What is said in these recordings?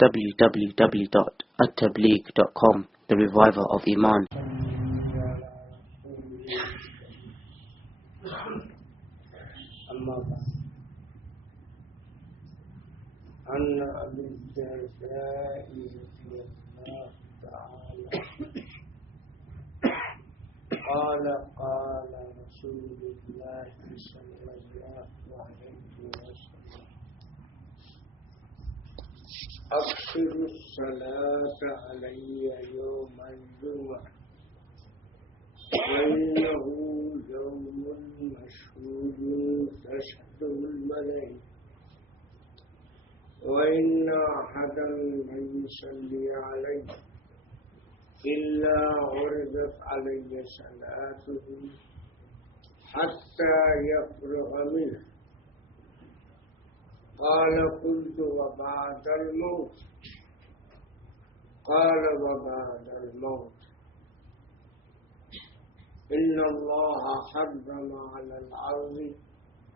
www.attableek.com, the reviver of Iman. عن أبي الدرداء رضي الله تعالى قال قال رسول الله صلى الله عليه وسلم أكثر الصلاة علي يوم الجمعة وإنه يوم مشهود تشهده الملائكة وإن أحدا لن يصلي عليه إلا عرضت علي صلاته حتى يفرغ منه. قال قلت وبعد الموت؟ قال وبعد الموت إن الله حرم على الأرض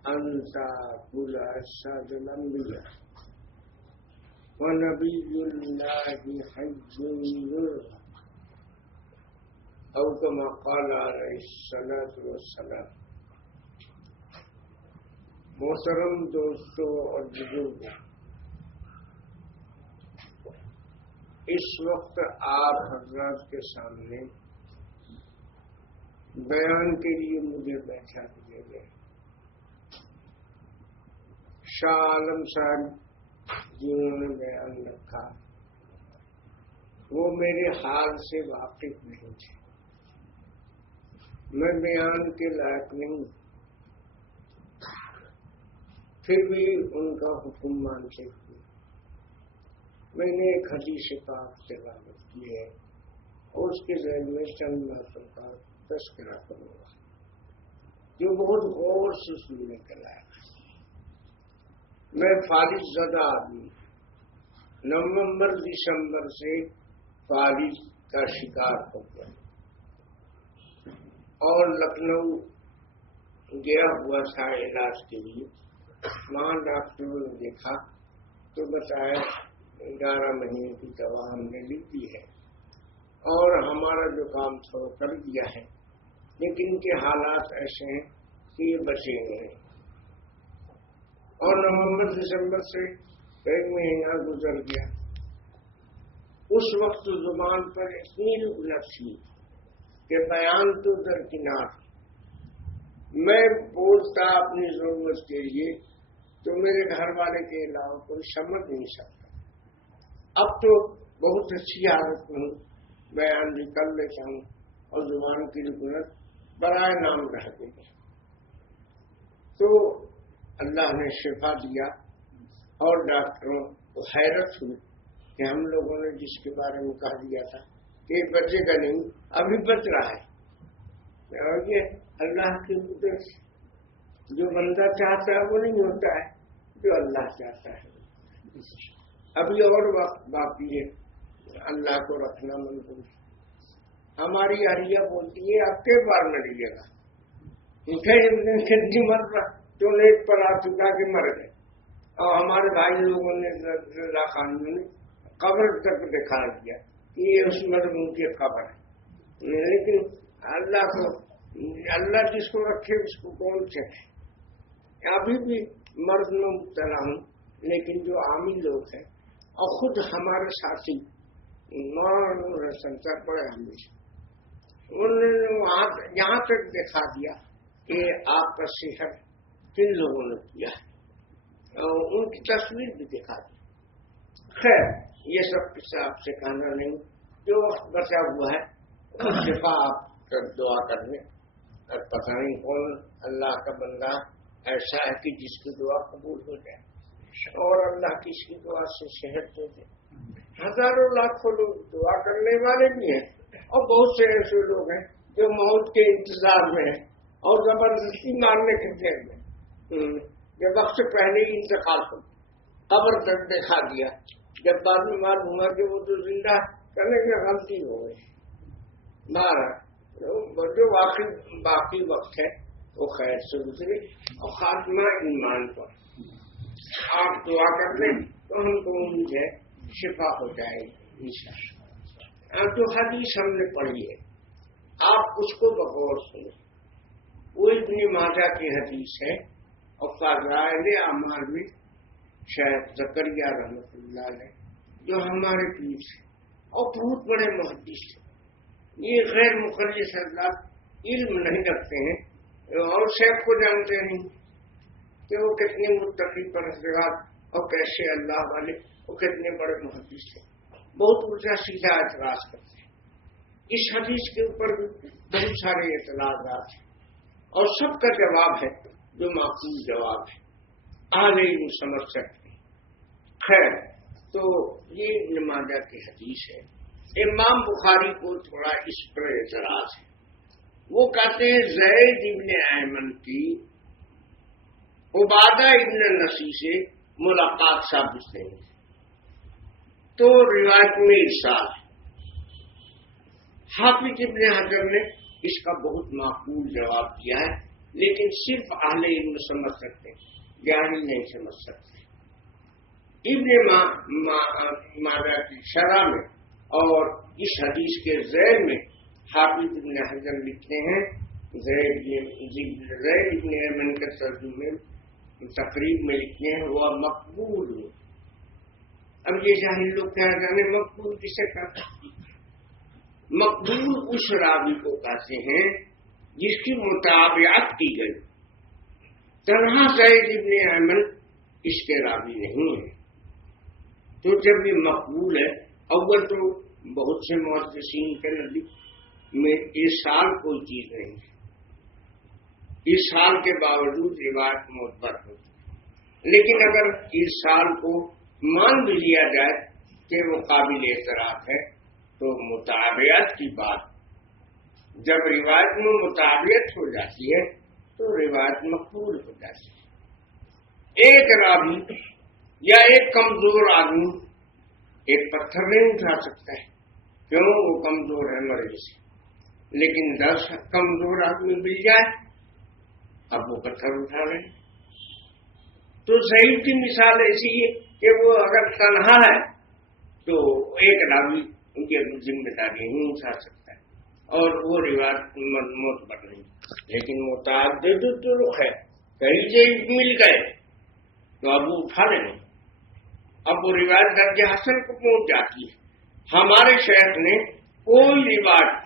أن تأكل أجساد الأنبياء ونبي الله حي يرضى أو كما قال عليه الصلاة والسلام. محترم دوستوں اور بزرگوں، اس وقت آپ حضرات کے سامنے بیان کے لیے مجھے بیٹھا دیے گئے. شاہ عالم صاحب جنہوں نے بیان رکھا وہ میرے حال سے واقف نہیں تھے. میں بیان کے لائق نہیں، پھر بھی ان کا حکم مانتے ہوئے میں نے ایک حدیث پاک تلاوت کی ہے اور اس کے ذہن میں چند باتوں کا تذکرہ کروں گا جو بہت غور سے سننے کے لائق ہے. میں فالج زدہ آدمی، نومبر دسمبر سے فالج کا شکار ہو گیا اور لکھنؤ گیا ہوا تھا علاج کے لیے. وہاں ڈاکٹروں نے دیکھا تو بتایا 11 مہینے کی دوا ہم نے لی دی ہے اور ہمارا جو کام تھا وہ کر دیا ہے، لیکن ان کے حالات ایسے ہیں کہ یہ بچے نہیں. اور نومبر دسمبر سے 1 مہینہ گزر گیا. اس وقت زبان پر اتنی لغت تھی کہ بیان تو درکنار. میں بولتا اپنی ضرورت کے لیے تو میرے گھر والے کے علاوہ کوئی سمجھ نہیں سکتا. اب تو بہت اچھی حالت میں ہوں، بیان بھی کر لیتا ہوں اور زبان کی لغت برائے نام رہ گئی. تو اللہ نے شفا دیا اور ڈاکٹروں کو حیرت ہوئی کہ ہم لوگوں نے جس کے بارے میں کہا دیا تھا کہ بچے گا نہیں، ابھی بچ رہا ہے. اور یہ اللہ کی قدرت، جو بندہ چاہتا ہے وہ نہیں ہوتا ہے، جو اللہ چاہتا ہے. ابھی اور وقت باقی ہے، اللہ کو رکھنا منظور. ہماری اہلیہ بولتی ہے اب کے بار میں لیجیے گا، مر رہا تو نیٹ پر آ چکا کہ مر گئے. اور ہمارے بھائی لوگوں نے رضا خانوں نے قبر تک دکھا دیا کہ یہ اس مرموم کی قبر ہے. لیکن اللہ جس کو رکھے اس کو کون چاہے. ابھی بھی مرض میں مبتلا ہوں، لیکن جو عامی لوگ ہیں اور خود ہمارے ساتھی سنسر پڑے ہمیشہ، انہوں نے یہاں تک دکھا دیا کہ آپ کا صحت کن لوگوں نے کیا ہے اور ان کی تصویر بھی دکھا دی. خیر یہ سب کچھ آپ سے کہنا نہیں، جو وقت بچا ہوا ہے شفا آپ دعا کرنے. اور پتہ نہیں کون اللہ کا بندہ ایسا ہے کہ جس کی دعا قبول ہو جائے اور اللہ کس کی دعا سے صحت دے دے. ہزاروں لاکھوں لوگ دعا کرنے والے بھی ہیں اور بہت سے ایسے لوگ ہیں جو موت کے انتظار میں ہیں اور زبردستی مارنے کے دیر میں جب وقت سے پہلے ہی انتقال ہو قبر تک دکھا دیا. جب بعد میں معلوم ہوا کہ وہ تو زندہ کرنے میں غلطی ہو گئی. جو باقی وقت ہے وہ خیر سے گزرے اور خاتمہ ایمان پر. آپ دعا کرتے تو ہم کو امید ہے شفا ہو جائے گی انشاءاللہ۔ جو حدیث ہم نے پڑھی ہے آپ اس کو بغور سنیں، وہ ابن ماجہ کی حدیث ہے اور فضائل اعمال میں شیخ زکریا رحمۃ اللہ علیہ جو ہمارے پیر سے اور بہت بڑے محدث ہیں، یہ غیر مقلد حضرات علم نہیں رکھتے ہیں اور شیخ کو جانتے نہیں کہ وہ کتنے متقی پرہیزگار اور کیسے اللہ والے اور کتنے بڑے محدث ہیں، بہت الٹا سیدھا اعتراض کرتے ہیں۔ اس حدیث کے اوپر بھی بہت سارے اعتراضات ہیں اور سب کا جواب ہے جو معقول جواب ہے، اہل علم سمجھ سکتے ہیں۔ خیر، تو یہ ابن ماجہ کی حدیث ہے۔ امام بخاری کو تھوڑا اس پر اعتراض ہے، وہ کہتے ہیں زید ابن ایمن کی عبادہ ابن نسی سے ملاقات ثابت نہیں ہے، تو روایت میں ارسال ہے۔ حافظ ابن حجر نے اس کا بہت معقول جواب دیا ہے، لیکن صرف اہل علم سمجھ سکتے ہیں، جاہل نہیں سمجھ سکتے۔ ابن ماجہ کی شرح میں اور اس حدیث کے ذیل میں حافظ ابن حجر لکھتے ہیں، زید ابن ایمن کے ترجمے تقریب میں لکھتے ہیں وہ مقبول۔ اب یہ جاہل لوگ کیا جانے مقبول کسے کہتے ہیں؟ مقبول اس راوی کو کہتے ہیں جس کی متابعت کی گئی، تنہا زید ابن ایمن اس کے راوی نہیں ہے، تو جب یہ مقبول ہے، اول تو بہت سے محدثین کے نزدیک میں ارسال کوئی چیز نہیں ہے، ارسال کے باوجود روایت معتبر ہوتی، لیکن اگر ارسال کو مان بھی لیا جائے کہ وہ قابل اعتراف ہے تو متابعت کی بات، جب روایت میں متابعت ہو جاتی ہے تو روایت مقبول ہو جاتی ہے۔ ایک راوی یا ایک کمزور آدمی ایک پتھر نہیں اٹھا سکتا ہے، کیوں؟ وہ کمزور ہے مریض، لیکن 10 کمزور آدمی مل جائے اب وہ پتھر اٹھا رہے ہیں۔ تو صحیح کی مثال ایسی ہے کہ وہ اگر تنہا ہے تو ایک راوی ان کی ذمہ داری نہیں اٹھا سکتا ہے اور وہ روایت معتبر نہیں، لیکن متعدد طرق ہے، کئی سے مل گئے تو اب وہ اٹھا لیں گے، اب وہ روایت درجہ حسن کو پہنچ جاتی ہے۔ ہمارے شیخ نے کوئی روایت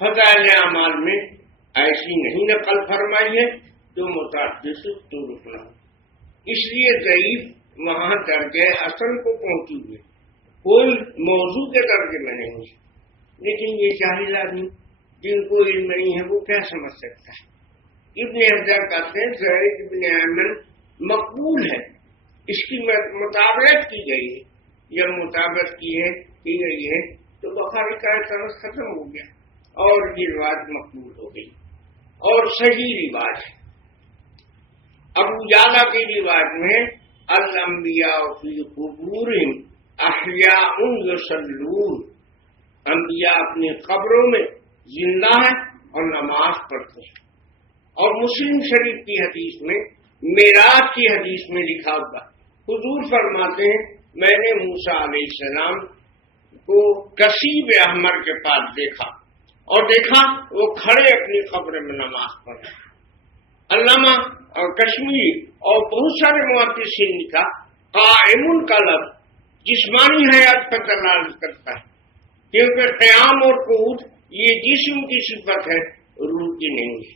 فضائل اعمال میں ایسی نہیں نقل فرمائی ہے جو متعدد طرق نہ ہو، اس لیے ضعیف وہاں درجہ حسن کو پہنچی ہوئی، کوئی موضوع کے درجے میں نہیں ہے۔ لیکن یہ جاہل آدمی جن کو علم نہیں ہے وہ کیا سمجھ سکتا ہے؟ ابن حجر کہتے ہیں زید ابن ایمن مقبول ہے، اس کی مطابقت کی گئی ہے، یا مطابقت کی گئی ہے تو بخاری کا اعتراض ختم ہو گیا اور یہ روایت مقبول ہو گئی اور صحیح روایت ہے۔ ابو یعلا کی روایت میں الانبیاء فی قبورہم احیاء یصلون، انبیاء اپنی قبروں میں زندہ ہیں اور نماز پڑھتے ہیں، اور مسلم شریف کی حدیث میں معراج کی حدیث میں لکھا ہوا حضور فرماتے ہیں میں نے موسیٰ علیہ السلام کو کثیب احمر کے پاس دیکھا اور دیکھا وہ کھڑے اپنی قبر میں نماز پڑھ رہے ہیں۔ علامہ کشمیری اور بہت سارے محدثین نے لکھا قائم کا لفظ جسمانی حیات کا دلالت کرتا ہے، کیونکہ قیام اور قعود یہ جسم کی صفت ہے، روح کی نہیں ہے۔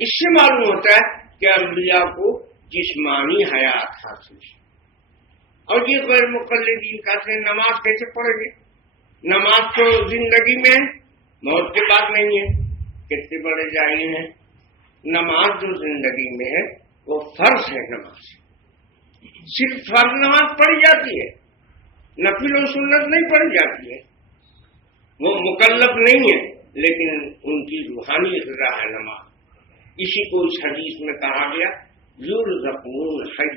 اس سے معلوم ہوتا ہے کہ انبیاء کو جسمانی حیات حاصل ہے، اور یہ غیر مقلدین کہتے ہیں نماز کیسے پڑھیں گے؟ نماز تو زندگی میں ہے، موت کے بعد نہیں ہے۔ کتنے بڑے جاہل ہیں، نماز جو زندگی میں ہے وہ فرض ہے، نماز صرف فرض نماز پڑھی جاتی ہے، نفل و سنت نہیں پڑھی جاتی ہے، وہ مکلف نہیں ہے، لیکن ان کی روحانی غذا ہے نماز۔ اسی کو اس حدیث میں کہا گیا یرزقون حی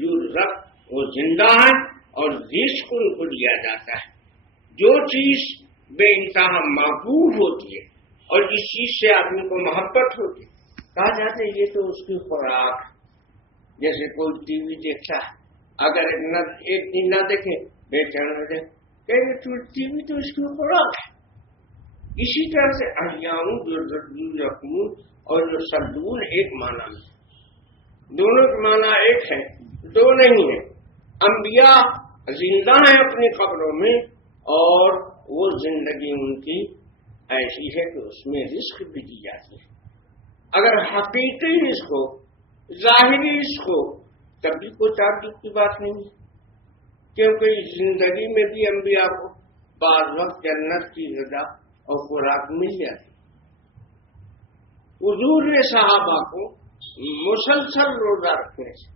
یرزق، وہ زندہ ہے اور رزق ان کو دیا جاتا ہے۔ جو چیز بے انتہا محبوب ہوتی ہے اور جس چیز سے آدمی کو محبت ہوتی ہے، کہا جاتا ہے یہ تو اس کی خوراک، جیسے کوئی ٹی وی دیکھتا ہے اگر ایک دن نہ دیکھیں بے چین ہو جائے، کہیں تو ٹی وی تو اس کے اوپر ہے۔ اسی طرح سے احیاؤں جو یقون اور جو سلون ایک معنی میں، دونوں کے معنی ایک ہے، دو نہیں ہے۔ انبیاء زندہ ہیں اپنی قبروں میں، اور وہ زندگی ان کی ایسی ہے کہ اس میں رزق بھی دی جاتی ہے۔ اگر حقیقی رزق ہو، ظاہری رزق ہو، تب بھی کوئی تعجب کی بات نہیں ہے، کیونکہ زندگی میں بھی انبیاء کو بعض وقت جنت کی غذا اور خوراک مل جاتی۔ حضور نے صحابہ کو مسلسل روزہ رکھنے سے،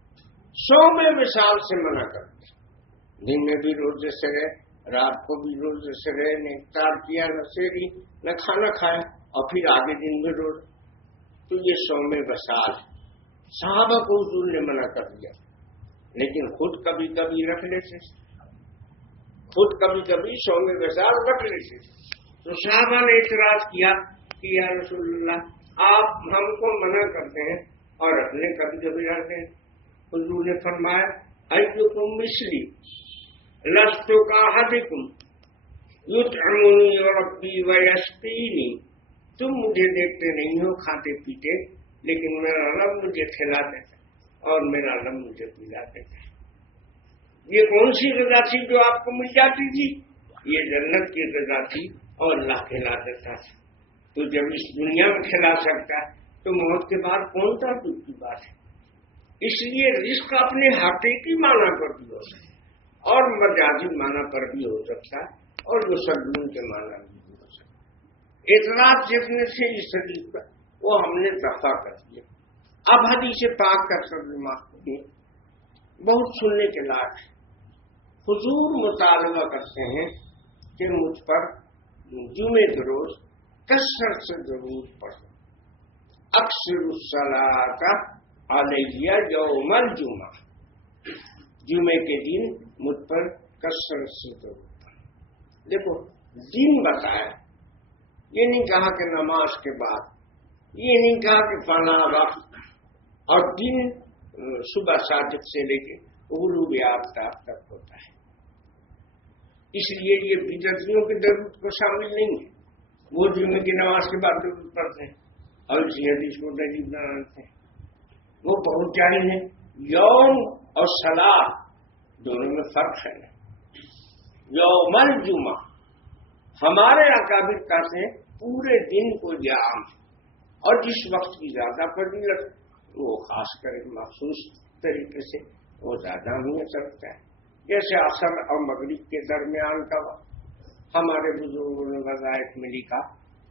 صوم وصال سے منع کر دیا۔ دن میں بھی روزے سے رہے، رات کو بھی روزے سے رہے، نہ افطار کیا، نہ سحری، نہ کھانا کھایا، اور پھر آگے دن میں روزہ۔ تو یہ صوم وصال ہے۔ صحابہ کو حضور نے منع کر دیا، لیکن خود کبھی کبھی رکھ لیتے، خود کبھی کبھی صوم وصال رکھ لیتے۔ تو صحابہ نے اعتراض کیا کہ یا رسول اللہ، آپ ہم کو منع کرتے ہیں اور رکھنے کبھی کبھی رکھتے ہیں۔ حضور نے فرمایا ایکم مثلی لست کاحدکم یطعمنی ربی ویسقینی، تم مجھے دیکھتے نہیں ہو کھاتے پیتے، لیکن میرا رب مجھے کھلاتے تھے اور میرا رب مجھے پلاتے تھے۔ یہ کون سی غذا تھی جو آپ کو مل جاتی تھی؟ یہ جنت کی غذا تھی، اور اللہ کھلا دیتا تھا۔ تو جب اس دنیا میں کھلا سکتا ہے تو موت کے بعد کون تعجب کی بات ہے؟ اس لیے رزق اپنے حقیقی معنی پر بھی ہو سکتا ہے اور مجازی معنی پر بھی ہو سکتا ہے، اور جو سلون کے معنی بھی ہو سکتا ہے۔ اعتراض جتنے سے اس حدیث پر وہ ہم نے دفع کر دیا۔ اب حدیث پاک کا ترجمہ بہت سننے کے لائق ہے۔ حضور مطالبہ کرتے ہیں کہ مجھ پر جمعے کے روز کثرت سے ضرور پڑھو، اکثر الصلاۃ علیہ یوم الجمعہ، جمعے کے دن مجھ پر کثرت سے ضرور پڑھو۔ دیکھو دن بتایا، یہ نہیں کہا کہ نماز کے بعد، یہ نہیں کہا کہ فلاں وقت، اور دن صبح صادق سے لے کے غروب آفتاب تک ہوتا ہے۔ اس لیے یہ بدعتیوں کے درود کو شامل نہیں ہے۔ وہ جمعے کی نماز کے بعد درود پڑھتے ہیں اور اسی حدیث کو دلیل بناتے ہیں، وہ بہت جائز ہے۔ یوم اور صلاح دونوں میں فرق ہے۔ یوم الجمعہ ہمارے اکابر کہتے ہیں پورے دن کو یہ عام ہے، اور جس وقت کی زیادہ فضیلت وہ خاص کر ایک مخصوص طریقے سے وہ زیادہ اہمیت رکھتا ہے۔ جیسے عصر اور مغرب کے درمیان کا وقت ہمارے بزرگوں نے وظائف میں لکھا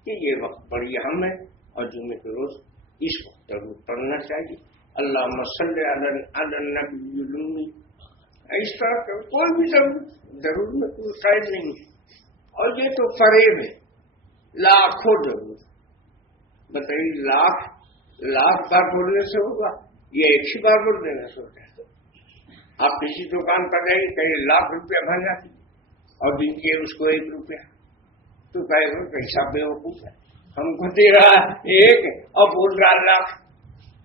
کہ یہ وقت بڑی اہم ہے، اور جمعے کے روز اس وقت ضرور پڑھنا چاہیے۔ اللہم صلی علی النبی الامی، اس طرح کا کوئی بھی ضرور میں کوئی قید نہیں ہے۔ اور یہ تو فریب ہے، لاکھوں ضرور، بتائیے لاکھ بار بولنے سے ہوگا، یہ ایک ہی بار بول دینے سے ہوتا ہے۔ آپ کسی دکان پر جائیے، کہیں لاکھ روپیہ بھر جاتی اور دیجیے اس کو 1 روپیہ، تو کہے گا پیسہ بیوقوف ہے، ہم کو دے رہا ہے 1 اور بول رہا لاکھ۔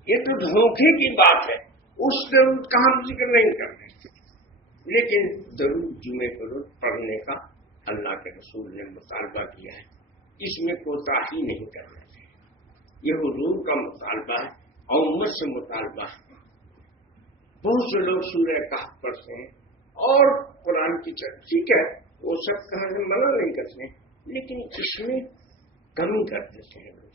یہ تو دھوکے کی بات ہے، اس ضرور کا ہم ذکر نہیں کرتے، لیکن ضرور جمعے کو روز پڑھنے کا اللہ کے رسول نے مطالبہ کیا ہے، اس میں کوتاہی نہیں کرنا چاہیے۔ یہ حضور کا مطالبہ ہے اور امت سے مطالبہ ہے۔ بہت سے لوگ سورہ کہف پڑھتے ہیں اور قرآن کی ٹھیک ہے، وہ سب کہاں منع نہیں کرتے، لیکن اس میں کمی کر دیتے ہیں لوگ۔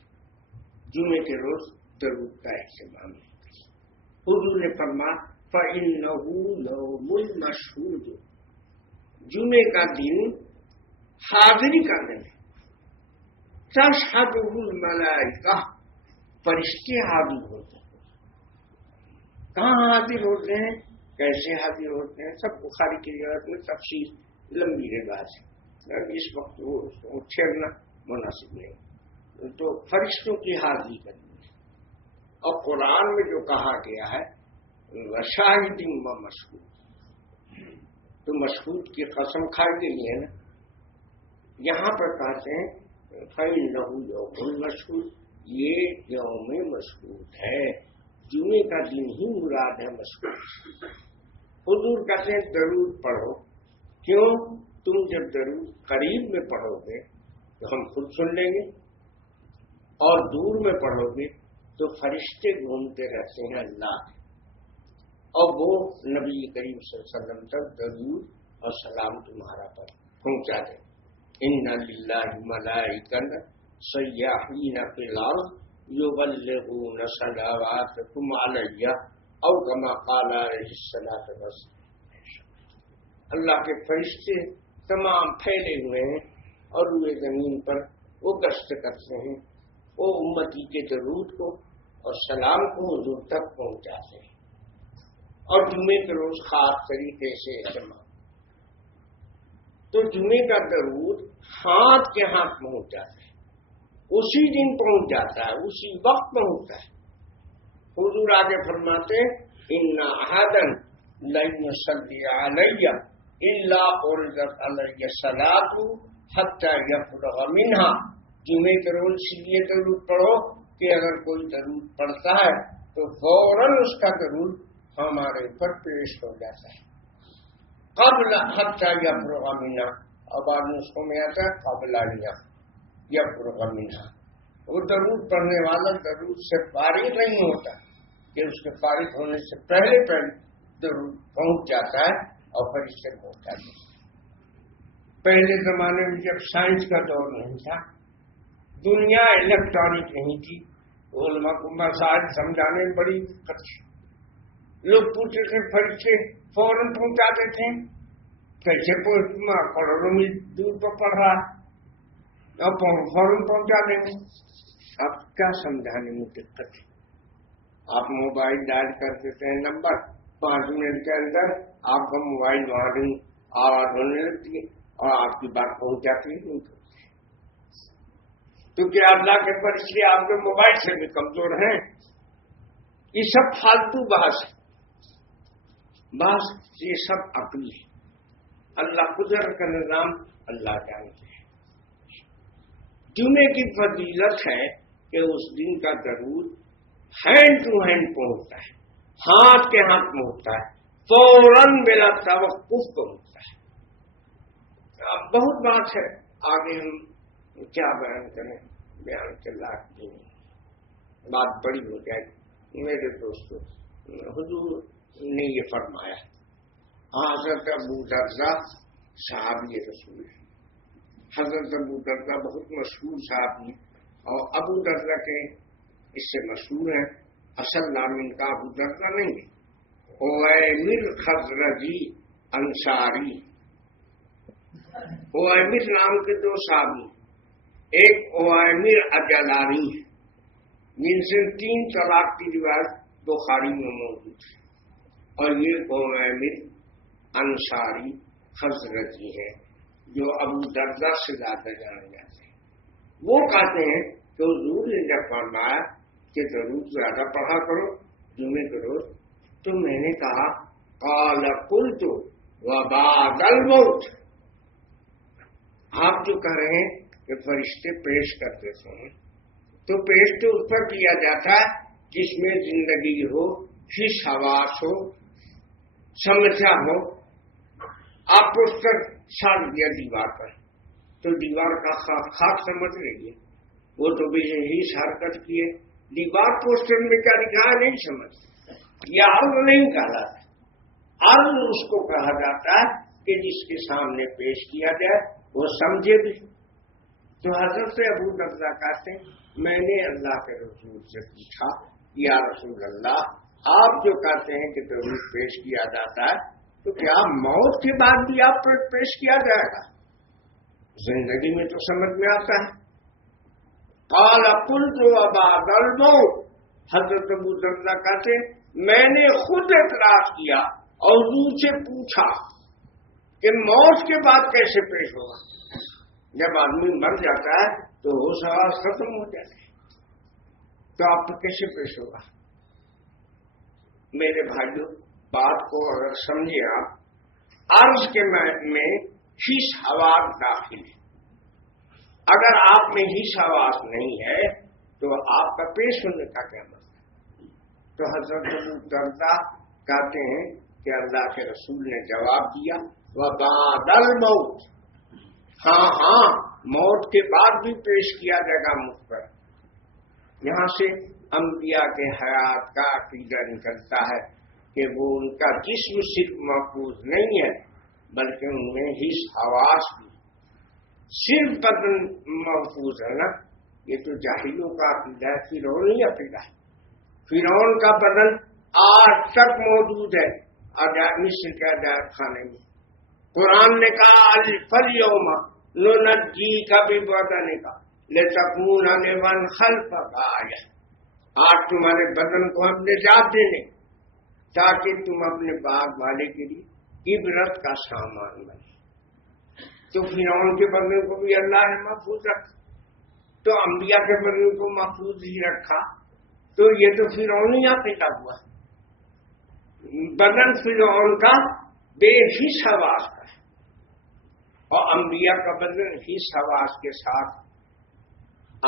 جمعے کے روز درود کا اہتمام نہیں کرتے۔ حضور نے فرمایا فَإِنَّهُ يَوْمٌ مَّشْهُودٌ، جمعے کا دن حاضری کا دن ہے۔ تشہدہ الملائکہ، فرشتے حاضر ہوتے ہیں۔ کہاں حاضر ہوتے ہیں، کیسے حاضر ہوتے ہیں، سب بخاری کی روایت میں تفصیل لمبی ہے بات ہے، اس وقت وہ چھیڑنا مناسب نہیں۔ تو فرشتوں کی حاضری کرنی ہے، اور قرآن میں جو کہا گیا ہے وشاہد و مشہود، تو مشہود کی قسم کھائی گئی ہے نا، یہاں پر کہتے ہیں فَإِنَّهُ يَوْمٌ مَّشْهُودٌ، یہ یوم مشہود ہے، جمعے کا دن ہی مراد ہے مشہود۔ حضور کہتے ہیں درود پڑھو. کیوں؟ تم جب درود قریب میں پڑھو گے تو ہم خود سن لیں گے، اور دور میں پڑھو گے تو فرشتے گھومتے رہتے ہیں اللہ کے، اور وہ نبی کریم صلی اللہ علیہ وسلم تک درود اور سلام تمہارا پر پہنچا دیں. ان للہ ملائکۃ سیاحین فی الارض یبلغون صلواتکم علی او کما قال علیہ الصلوۃ والسلام. اللہ کے فرشتے تمام پھیلے ہوئے ہیں اور روئے زمین پر وہ گشت کرتے ہیں، وہ امتی کے درود کو اور سلام کو حضور تک پہنچاتے ہیں. اور جمعے کے روز خاص طریقے سے اہتمام. تو جمعے کا درود ہاتھ کے ہاتھ پہنچ جاتا ہے، اسی دن پہنچ جاتا ہے، اسی وقت پہنچتا ہے. حضور آگے فرماتے ہیں ان احدا لن یصلی علی الا عرضت علی الصلاۃ حتی یفرغ منها. جمعے کے روز اس لیے درود پڑھو کہ اگر کوئی درود پڑھتا ہے تو فوراً اس کا درود ہمارے اوپر پیش ہو جاتا ہے. قبل حتی یفرغ منها، اور بعد نسخوں میں آتا ہے قبل یفرغ منها. وہ درود پڑھنے والا درود سے فارغ نہیں ہوتا کہ اس کے فارغ ہونے سے پہلے درود پہنچ جاتا ہے اور پھر اس سے پہنچا دیتا ہے. پہلے زمانے میں جب سائنس کا دور نہیں تھا، دنیا الیکٹرانک نہیں تھی، علماء کو مسائل سمجھانے میں بڑی دقت تھی. لوگ پوچھتے تھے فرشتے فوراً پہنچاتے تھے، کیسے کروڑوں میل دور پر پڑھ رہا اور فوراً پہنچا دیں گے. اب کیا سمجھانے میں دقت ہے؟ آپ موبائل ڈائل کر دیتے ہیں نمبر، 5 منٹ کے اندر آپ کا موبائل وہاں آواز ہونے لگتی ہے اور آپ کی بات پہنچ جاتی ہے. تو کیا اللہ کے فرشتے آپ کے موبائل سے بھی کمزور ہیں؟ یہ سب فالتو بحث ہے. بس یہ سب عقلی ہے. اللہ قدرت کا نظام اللہ جانتے ہیں. جمعے کی فضیلت ہے کہ اس دن کا درود ہینڈ ٹو ہینڈ پہنچتا ہے، ہاتھ کے ہاتھ پہنچتا ہے، فوراً بلا توقف پہنچتا ہے. اب بہت بات ہے، آگے ہم کیا بیان کریں، بیان کے لائق نہیں، بات بڑی ہو جائے. میرے دوستو، حضور نے یہ فرمایا، حضرت ابو درداء صحابی رسول ہے. حضرت ابو درداء بہت مشہور صحابی ہیں، اور ابو درداء کے اس سے مشہور ہیں. اصل نام ان کا ابو درداء نہیں ہے، اویمر خزرجی انصاری. اویمر نام کے 2 صحابی، ایک اویمر اجلانی ہے جن سے 3 طلاق کی روایت بخاری میں موجود ہے، اور یہ اویمر انصاری خزرجی ہے جو ابو درداء سے زیادہ جانے جاتے ہیں. وہ کہتے ہیں کہ حضور نے جب فرمایا کہ درود زیادہ پڑھا کرو جمعے کے روز، تو میں نے کہا قال قلت وبعد الموت. آپ جو کہہ رہے ہیں کہ فرشتے پیش کر دیتے ہیں، تو پیش تو اس پر کیا جاتا ہے جس میں زندگی ہو، حس حواس ہو، سمجھا ہو. آپ کو اس کا ساتھ دیا دیوار پر، تو دیوار کا خاک سمجھ رہی ہے، وہ تو بھی یہی حرکت کی ہے. دیوار پوسٹر میں کیا لکھا ہے نہیں سمجھ، یہ عرض نہیں کہا جاتا. عرض اس کو کہا جاتا ہے کہ جس کے سامنے پیش کیا جائے وہ سمجھے بھی. تو حضرت ابو درداء کہتے ہیں میں نے اللہ کے رسول سے پوچھا، یا رسول اللہ، آپ جو کہتے ہیں کہ درود پیش کیا جاتا ہے، تو کیا موت کے بعد بھی آپ پر پیش کیا جائے گا؟ زندگی میں تو سمجھ میں آتا ہے. قال قلت وبعد الموت. حضرت ابو درداء کہتے میں نے خود اعتراض کیا اور حضور سے پوچھا کہ موت کے بعد کیسے پیش ہوگا. جب آدمی مر جاتا ہے تو ہوش حواس ختم ہو جاتے ہیں، تو آپ کو کیسے پیش ہوگا؟ میرے بھائیوں، بات کو اگر سمجھے آپ، عرض کے میں حس حواس داخل ہے. اگر آپ میں حس حواس نہیں ہے تو آپ کا پیش ہونے کا کیا مطلب؟ تو حضرت ابو درداء کہتے ہیں کہ اللہ کے رسول نے جواب دیا وبعد الموت، ہاں موت کے بعد بھی پیش کیا جائے گا مجھ پر۔ یہاں سے انبیاء کے حیات کا عقیدہ نکلتا ہے کہ وہ ان کا جسم صرف محفوظ نہیں ہے بلکہ ان میں حس حواس بھی، صرف بدن محفوظ ہے نا، یہ تو جاہلوں کا عقیدہ ہے، فرعونی عقیدہ ہے۔ فرعون کا بدن آج تک موجود ہے مصر کے عجائب خانے میں۔ قرآن نے کہا الفیوم ننجیک ببدنک لتکون لمن خلفک آیہ، آج تمہارے بدن کو ہم نجات دیں گے تاکہ تم اپنے بعد والے کے لیے عبرت کا سامان بنے۔ تو فرعون کے بدن کو بھی اللہ نے محفوظ رکھا، تو انبیاء کے بدن کو محفوظ ہی رکھا، تو یہ تو فرعونی عقیدہ ہوا۔ بدن فرعون کا بے حس حواس کا ہے اور انبیاء کا بدن حس حواس کے ساتھ۔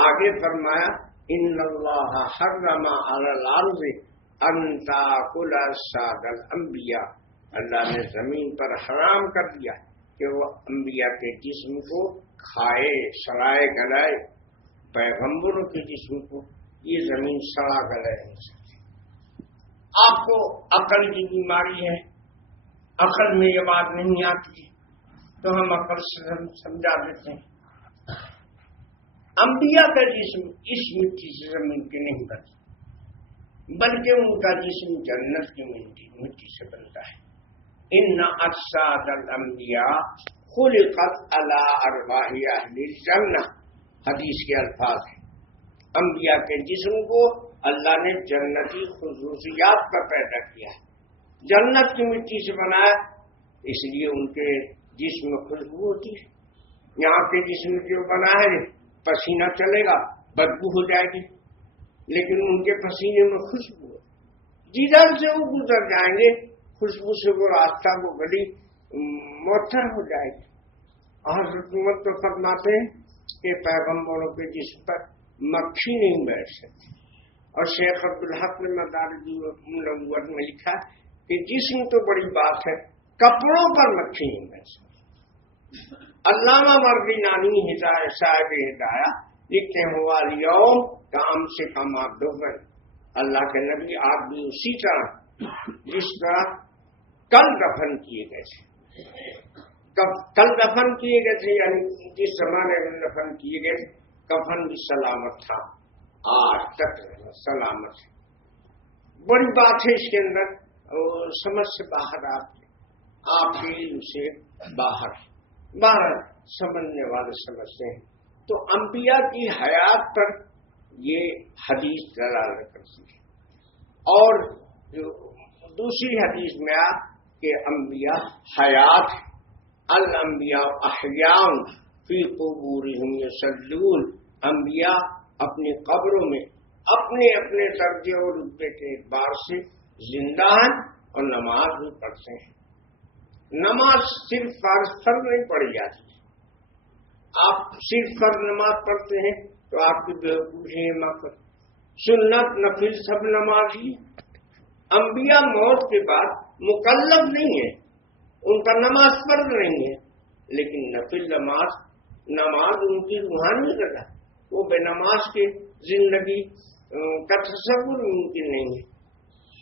آگے فرمایا ان اللہ حرم علی الارض ان تاکل اجساد الانبیاء، اللہ نے زمین پر حرام کر دیا کہ وہ انبیاء کے جسم کو کھائے، سڑائے گلائے، پیغمبروں کے جسم کو یہ زمین سڑا گلائے نہیں سکتی۔ آپ کو عقل کی بیماری ہے، عقل میں یہ بات نہیں آتی تو ہم عقل سے سمجھا دیتے ہیں۔ انبیاء کا جسم اس مٹی سے زمین کے نہیں بنتا بلکہ ان کا جسم جنت کی مٹی سے بنتا ہے۔ ان اجساد الانبیاء خلقت علی ارواح اہل الجنہ، حدیث کے الفاظ ہیں۔ انبیاء کے جسم کو اللہ نے جنتی خصوصیات پر پیدا کیا ہے، جنت کی مٹی سے بنایا، اس لیے ان کے جسم میں خوشبو ہوتی ہے۔ یہاں کے جسم جو بنا ہے پسینہ چلے گا بدبو ہو جائے گی، لیکن ان کے پسینے میں خوشبو ہے، جدھر سے وہ گزر جائیں گے خوشبو سے وہ راستہ وہ گلی معطر ہو جائے گی۔ حضرت عمر تو فرماتے ہیں کہ پیغمبروں کے جسم پر مکھی نہیں بیٹھ سکتی، اور شیخ عبدالحق نے مدارج النبوت میں لکھا کہ جسم تو بڑی بات ہے، کپڑوں پر مکھی نہیں بیٹھ سکتی۔ علامہ مردی نانی صاحب ہدایہ لکھتے ہیں والیوم کام سے کم آپ دوبن، اللہ کے نبی آپ بھی اسی طرح جس طرح کل دفن کیے گئے تھے، کل دفن کیے گئے تھے یعنی جس زمانے میں دفن کیے گئے تھے کفن بھی سلامت تھا، آج تک سلامت ہے۔ بڑی بات ہے اس کے اندر، سمجھ سے باہر آپ کے علم سے باہر سمجھنے والے سمجھتے ہیں۔ تو انبیاء کی حیات پر یہ حدیث دلالت کرتی ہے، اور دوسری حدیث میں آ کہ انبیاء حیات، الانبیاء احیاء فی قبورہم یصلون، انبیاء اپنی قبروں میں اپنے اپنے درجے اور رتبے کے اعتبار سے زندہ ہیں اور نماز بھی پڑھتے ہیں۔ نماز صرف فرض نہیں پڑھی جاتی، آپ صرف فرض نماز پڑھتے ہیں تو آپ کی بیوقوفی ہے، سنت نفل سب نماز ہی۔ انبیاء موت کے بعد مکلف نہیں ہے، ان کا نماز فرض نہیں ہے، لیکن نفل نماز ان کی روحانی غذا، وہ بے نماز کے زندگی کا تصور ممکن نہیں ہے،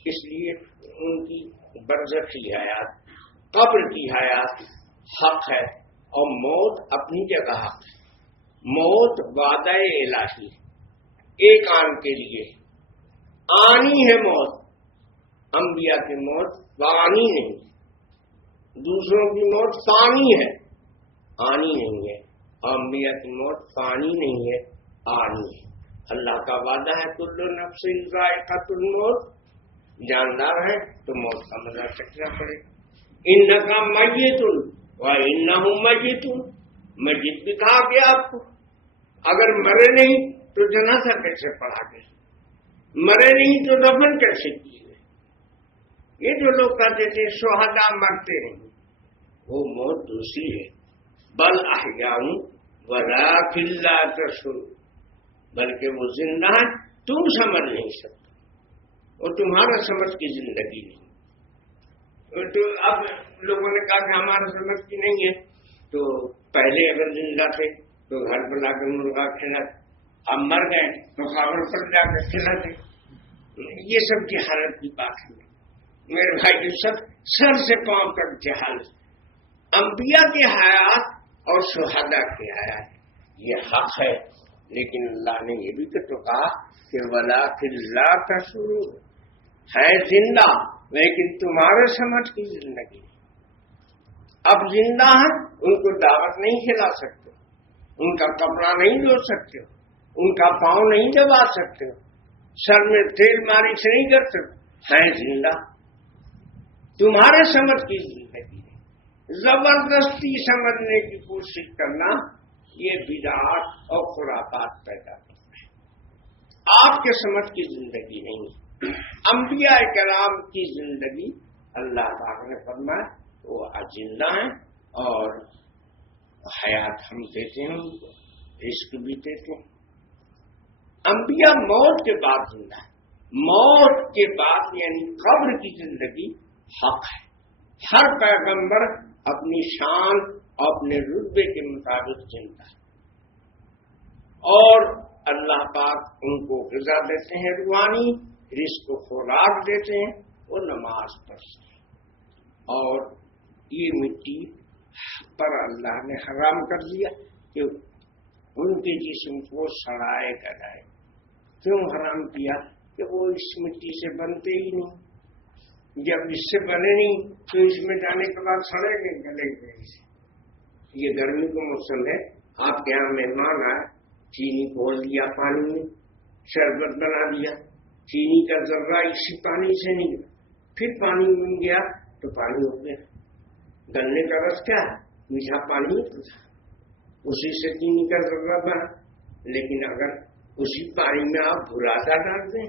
اس لیے ان کی برزخی حیات، قبر کی حیات حق ہے، اور موت اپنی جگہ حق ہے۔ موت وعدہ الہی ہے، ایک آن کے لیے آنی ہے موت، انبیاء کی موت فانی نہیں، دوسروں کی موت فانی ہے، آنی نہیں ہے، انبیاء کی موت فانی نہیں ہے، آنی ہے۔ اللہ کا وعدہ ہے کل نفس ذائقۃ الموت، جاندار ہے تو موت کا مزہ چکھنا پڑے گا۔ انکا میت وانہم میتون، میت بھی کہا گیا آپ کو، اگر مرے نہیں تو جنازہ کیسے پڑھا گیا، مرے نہیں تو دفن کیسے کیے گئے؟ یہ جو لوگ کہتے تھے شہداء مرتے نہیں، وہ موت دوسری ہے، بل احیاء ولکن لا تشعرون، بلکہ وہ زندہ ہے، تم سمجھ نہیں سکتے، وہ تمہارا سمجھ کی زندگی نہیں۔ تو اب لوگوں نے کہا کہ ہمارا سمجھ کی نہیں ہے، تو پہلے اگر زندہ تھے تو گھر پر لا کر مرغا کھلاتے، اب مر گئے تو خبر پر جا کر کھلاتے. یہ سب جہالت کی بات ہے میرے بھائی. جو سب سر سے پاؤں تک جہالت. انبیاء کی حیات اور شہداء کی حیات یہ حق ہے، لیکن اللہ نے یہ بھی تو کہا کہ وَلَٰكِن لَا تَشْعُرُونَ، ہے زندہ لیکن تمہارے سمجھ کی زندگی. اب زندہ ہیں، ان کو دعوت نہیں کھلا سکتے، ان کا کپڑا نہیں دھو سکتے، ان کا پاؤں نہیں دبا سکتے، سر میں تیل مالش نہیں کر سکتے، ہیں زندہ. تمہارے سمجھ کی زندگی ہے. زبردستی سمجھنے کی کوشش کرنا یہ بدعات اور خرافات پیدا کرتا ہے. آپ کے سمجھ کی زندگی نہیں. انبیاء کرام کی زندگی اللہ پاک نے فرمایا وہ زندہ ہیں اور حیات ہم دیتے ہیں، ان کو رزق بھی دیتے ہیں. انبیاء موت کے بعد زندہ ہے. موت کے بعد یعنی قبر کی زندگی حق ہے. ہر پیغمبر اپنی شان اور اپنے رتبے کے مطابق زندہ ہے، اور اللہ پاک ان کو غذا دیتے ہیں، روحانی رزق کو خوراک دیتے ہیں، وہ نماز پڑھتے ہیں. اور یہ مٹی پر اللہ نے حرام کر دیا کہ ان کے جسم کو سڑائے گلائے. کیوں حرام کیا؟ کہ وہ اس مٹی سے بنتے ہی نہیں. جب اس سے بنے نہیں تو اس میں جانے کے بعد سڑے گے، گلے گے. یہ گرمی کا موسم ہے، آپ کے یہاں مہمان آئے، چینی کھول دیا پانی میں، شربت بنا دیا، چینی کا ذرہ اسی پانی سے نکلا، پھر پانی میں گیا تو پانی ہو گیا. گلنے کا رس کیا ہے؟ میٹھا پانی تھا، اسی سے چینی کا ذرہ بنا. لیکن اگر اسی پانی میں آپ بھراتا ڈال دیں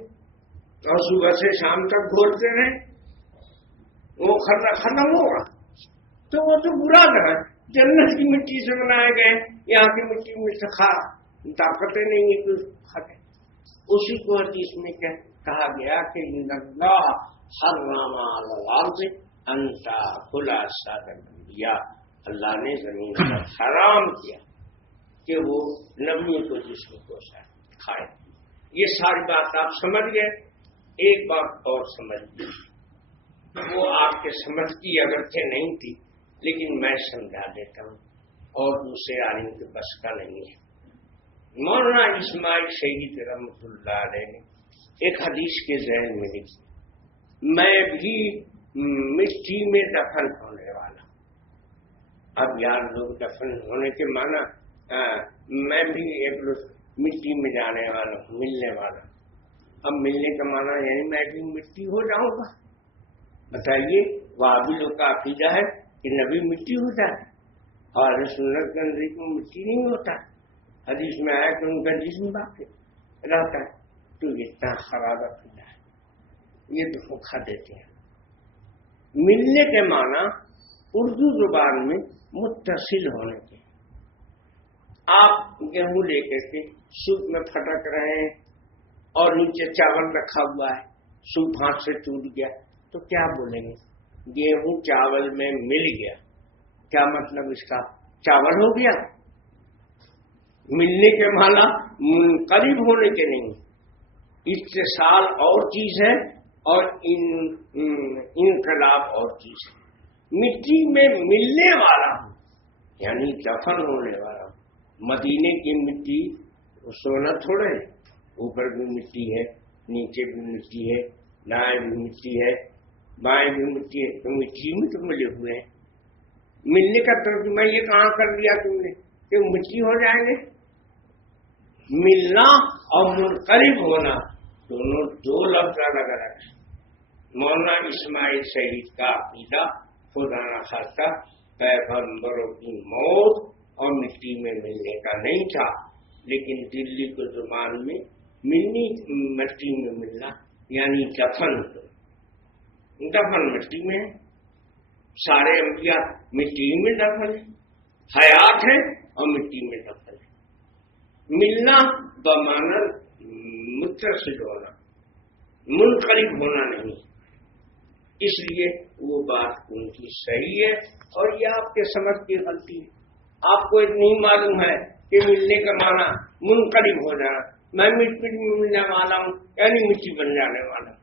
اور صبح سے شام تک گھولتے رہیں، وہ ختم ہوگا. تو وہ تو برا ہے. جنت کی مٹی سے بنائے گئے، یہاں کی مٹی میں سے طاقتیں نہیں ہے تو کھاتے. اسی کو حدیث میں کہا گیا کہ ان اللہ حرم علی الارض ان تاکل اجساد الانبیاء، اللہ نے زمین پر حرام کیا کہ وہ نبیوں کو جسم کو کھائے. یہ ساری بات آپ سمجھ گئے. ایک بات اور سمجھ گئے، وہ آپ کے سمجھ کی اگرچہ نہیں تھی لیکن میں سمجھا دیتا ہوں، اور دوسرے عالم کے بس کا نہیں ہے. مولانا اسماعیل شہید رحمۃ اللہ علیہ نے ایک حدیث کے ذہن میں لکھی، میں بھی مٹی میں دفن ہونے والا. اب یار لوگ دفن ہونے کے معنی میں بھی ایک مٹی میں جانے والا ہوں، ملنے والا. اب ملنے کا معنی یعنی میں بھی مٹی ہو جاؤں گا. بتائیے، وہابیوں کا عقیدہ ہے کہ نبی مٹی ہوتا ہے، اور سنت کے نزدیک میں مٹی نہیں ہوتا. حدیث میں آیا کہ ان کا جسم باقی رہتا ہے. تو اتنا خراب عقیدہ ہے، یہ دھوکہ دیتے ہیں. ملنے کے معنی اردو زبان میں متصل ہونے کے. آپ گیہوں لے کر کے سوپ میں پھٹک رہے ہیں اور نیچے چاول رکھا ہوا ہے، سوپ ہاتھ سے ٹوٹ گیا تو کیا بولیں گے؟ گیہوں چاول میں مل گیا. کیا مطلب اس کا؟ چاول ہو گیا. ملنے کے معنی منقلب ہونے کے نہیں. اتصال اور چیز ہے اور انقلاب اور چیز ہے. مٹی میں ملنے والا ہوں یعنی دفن ہونے والا ہوں. مدینے کی مٹی سونا تھوڑے ہے، اوپر بھی مٹی ہے، نیچے بھی مٹی ہے، دائیں بھی مٹی ہے، بائیں بھی مٹی ہے. تو مٹی میں تو ملے ہوئے ہیں. ملنے کا ترجمہ یہ کہاں کر دیا تم نے کہ مٹی ہو جائیں گے؟ ملنا اور منقلب ہونا دونوں دو لفظ الگ الگ ہیں. مولانا اسماعیل شہید کا عقیدہ خدا نہ خواستہ پیغمبروں کی موت اور مٹی میں ملنے کا نہیں تھا، لیکن دلی کے زبان میں ملنی مٹی میں ملنا یعنی دفن. دفن مٹی میں ہے. سارے انبیاء مٹی میں دفن ہے، حیات ہے اور مٹی میں دفن ہے. ملنا بمعنی متصل ہونا، منقلب ہونا نہیں. اس لیے وہ بات ان کی صحیح ہے اور یہ آپ کے سمجھ کی غلطی ہے. آپ کو نہیں معلوم ہے کہ ملنے کا معنی منقلب ہو جانا. میں مٹی میں ملنے والا ہوں یعنی مٹی بن جانے والا ہوں.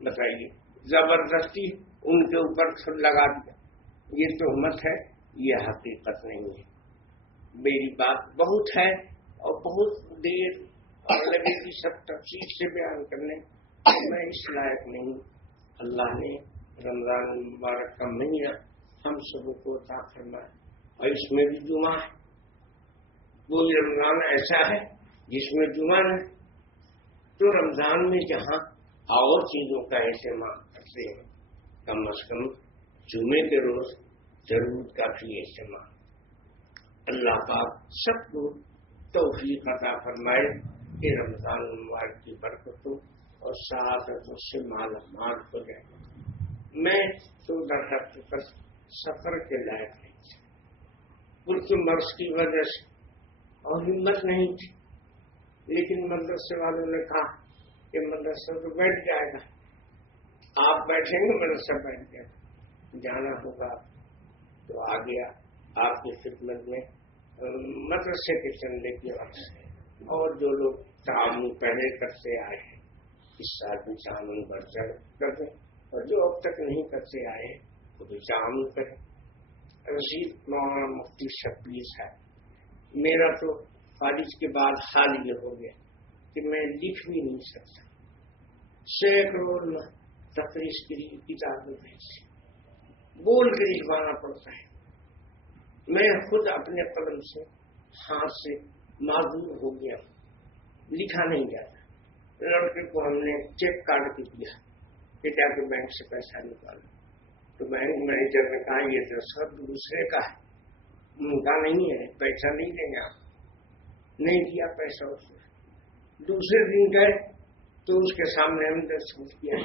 بتائیے، زبردستی ان کے اوپر لگا دیا. یہ تہمت ہے، یہ حقیقت نہیں ہے. میری بات بہت ہے اور بہت دیر اور لگے گی سب تفصیل سے بیان کرنے، میں اس لائق نہیں. اللہ نے رمضان مبارک کا مہینہ ہم سب کو عطا فرمایا اور اس میں بھی جمعہ ہے. کوئی رمضان ایسا ہے جس میں جمعہ ہے، تو رمضان میں جہاں اور چیزوں کا اہتمام کرتے ہیں کم از کم جمعے کے روز ضرور کافی اہتمام. اللہ پاک سب کو توفیق عطا فرمائے کہ رمضان مبارک کی برکتوں اور سعادتوں سے مالا مال ہو جائے. میں تو در سفر کے لائق نہیں تھا، پرچ مرض کی وجہ سے اور ہمت نہیں تھی. لیکن مدرسے والوں نے کہا کہ مدرسہ تو بیٹھ جائے گا، آپ بیٹھیں گے مدرسہ بیٹھ جائے گا. جانا ہوگا تو آ گیا آپ کی خدمت میں مدرسے کے چندے کی وجہ سے. اور جو لوگ تعاون پہلے کرتے آئے ہیں اس سال بھی تعاون بڑھ چڑھ کر دیں، اور جو اب تک نہیں کرتے آئے ہیں وہ بھی تعاون کریں. رشید مولانا مفتی شبیر صاحب، میرا تو کالج کے بعد حال یہ ہو گیا کہ میں لکھ بھی نہیں سکتا. سینکڑوں تقریر کی کتابیں بھیجی، بول کر لکھوانا پڑتا ہے. میں خود اپنے قلم سے ہاتھ سے معذور ہو گیا، لکھا نہیں جاتا. لڑکے کو ہم نے چیک کاٹ کے دیا کہ جا کے بینک سے پیسہ نکالو، تو بینک مینیجر نے کہا یہ تو سب دوسرے کا ہے، ان کا نہیں ہے، پیسہ نہیں دیں گے آپ. نہیں دیا پیسہ اس نے. دوسرے دن گئے تو اس کے سامنے ہم درخواست کیا،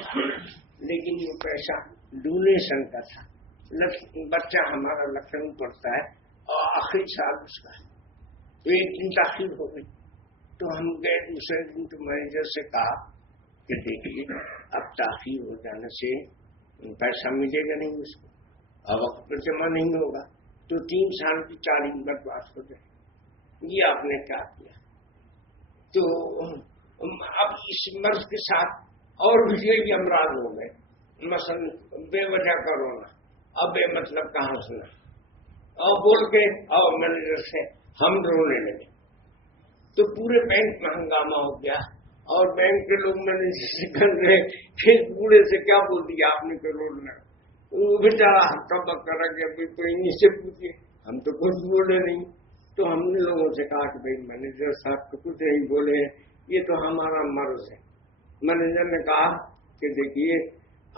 لیکن یہ پیسہ ڈونیشن کا تھا. بچہ ہمارا لکھنؤ پڑھتا ہے اور آخری سال اس کا ہے، تو ایک دن تاخیر ہو گئی. تو ہم گئے دوسرے دن تو مینیجر سے کہا کہ دیکھیے اب تاخیر ہو جانے سے پیسہ ملے گا نہیں اس کو، اب وقت پر جمع نہیں ہوگا تو 3 سال کی تعلیم برباد ہو جائے. یہ آپ نے کیا کیا؟ تو اب اس مرض کے ساتھ اور بھی یہ امراض ہو گئے، مثلا بے وجہ کا رونا، اب بے مطلب کا ہنسنا، اور بول کے اور مینیجر سے ہم رونے لگے. تو پورے بینک میں ہنگامہ ہو گیا اور بینک کے لوگ مینیجر سے کر رہے پھر پورے سے کیا بول دیا آپ نے کہ رونا. وہ بیچارہ ہکا بکا رہ گیا، کوئی انہیں سے پوچھے، ہم تو کچھ بولے نہیں. تو ہم نے لوگوں سے کہا کہ بھائی مینیجر صاحب تو کچھ نہیں بولے ہیں، یہ تو ہمارا مرض ہے. مینیجر نے کہا کہ دیکھیے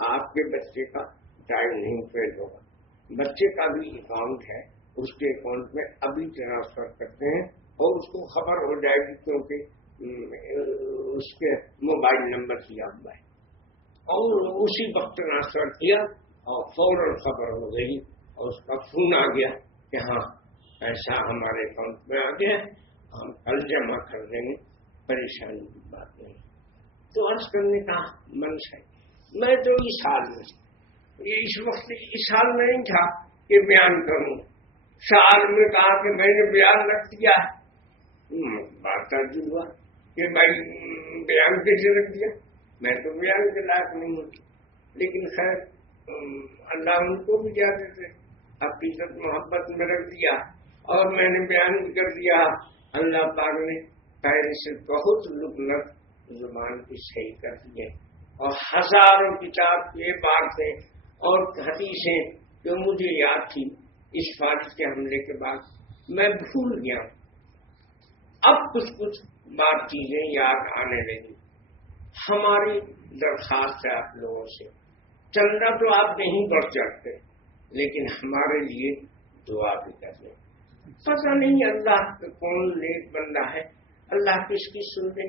آپ کے بچے کا ٹائم نہیں فیل ہوگا، بچے کا بھی اکاؤنٹ ہے، اس کے اکاؤنٹ میں ابھی ٹرانسفر کرتے ہیں اور اس کو خبر ہو جائے گی کیونکہ اس کے موبائل نمبر کیا ہوا ہے. اور اسی وقت ٹرانسفر کیا اور فوراً خبر ہو گئی اور اس کا فون آ گیا کہ ہاں ایسا ہمارے اکاؤنٹ میں آ گیا، ہم کل جمع کر دیں گے، پریشانی کی بات نہیں. تو عرض کرنے کا منش ہے، میں تو اس حال میں اس وقت اس حال میں نہیں تھا کہ بیان کروں. سال میں کہا کہ میں نے بیان رکھ دیا، بات تعجب ہوا کہ بھائی بیان کیسے رکھ دیا، میں تو بیان کے لائق نہیں ہوں. لیکن خیر اللہ ان کو بھی جاتے تھے حقیقت محبت میں رکھ دیا اور میں نے بیان بھی کر دیا. اللہ پاک نے پہلے سے بہت لکنت زبان کی صحیح کر دی ہے اور ہزاروں کتاب یہ باتیں اور حدیثیں جو مجھے یاد تھی اس فارغ کے حملے کے بعد میں بھول گیا. اب کچھ بات چیزیں یاد آنے لگی. ہماری درخواست ہے آپ لوگوں سے، چندہ تو آپ نہیں بڑھ چڑھتے لیکن ہمارے لیے دعا بھی کر دیں. پتہ نہیں اللہ کون نیک بندہ ہے، اللہ کس کی سن لے.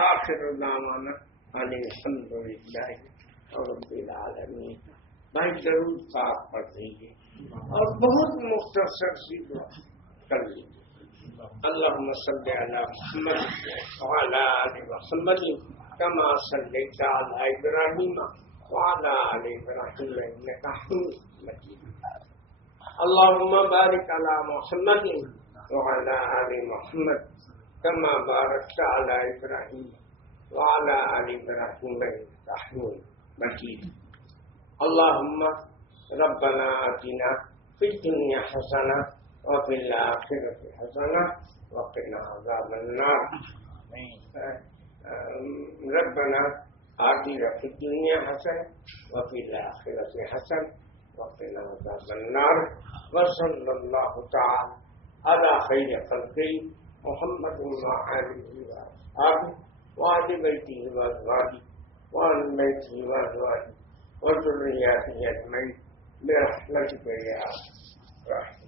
آخر دعوانا ان الحمد للہ رب العالمین. بھائی ضرور صاف پڑھ دیجیے اور بہت مختصر سی دعا کر لیجیے. اللہم صلی علی محمد وعلی آل محمد کما صلیت علی ابراہیم وعلى آل إبراهيم إنك حميد مجيد اللهم بارك على محمد وعلى آل محمد كما باركت على إبراهيم وعلى آل إبراهيم إنك حميد مجيد اللهم ربنا آتنا في الدنيا حسنة وفي الآخرة حسنة وقنا عذاب النار ربنا آتنا في الدنيا حسنة وفي الآخرة حسنة وقنا عذاب النار وصلى الله تعالى على خير خلقه محمد وآله وأصحابه وآل بيته وأزواجه وآل بيته وأزواجه وذرياته أجمعين برحمتك يا أرحم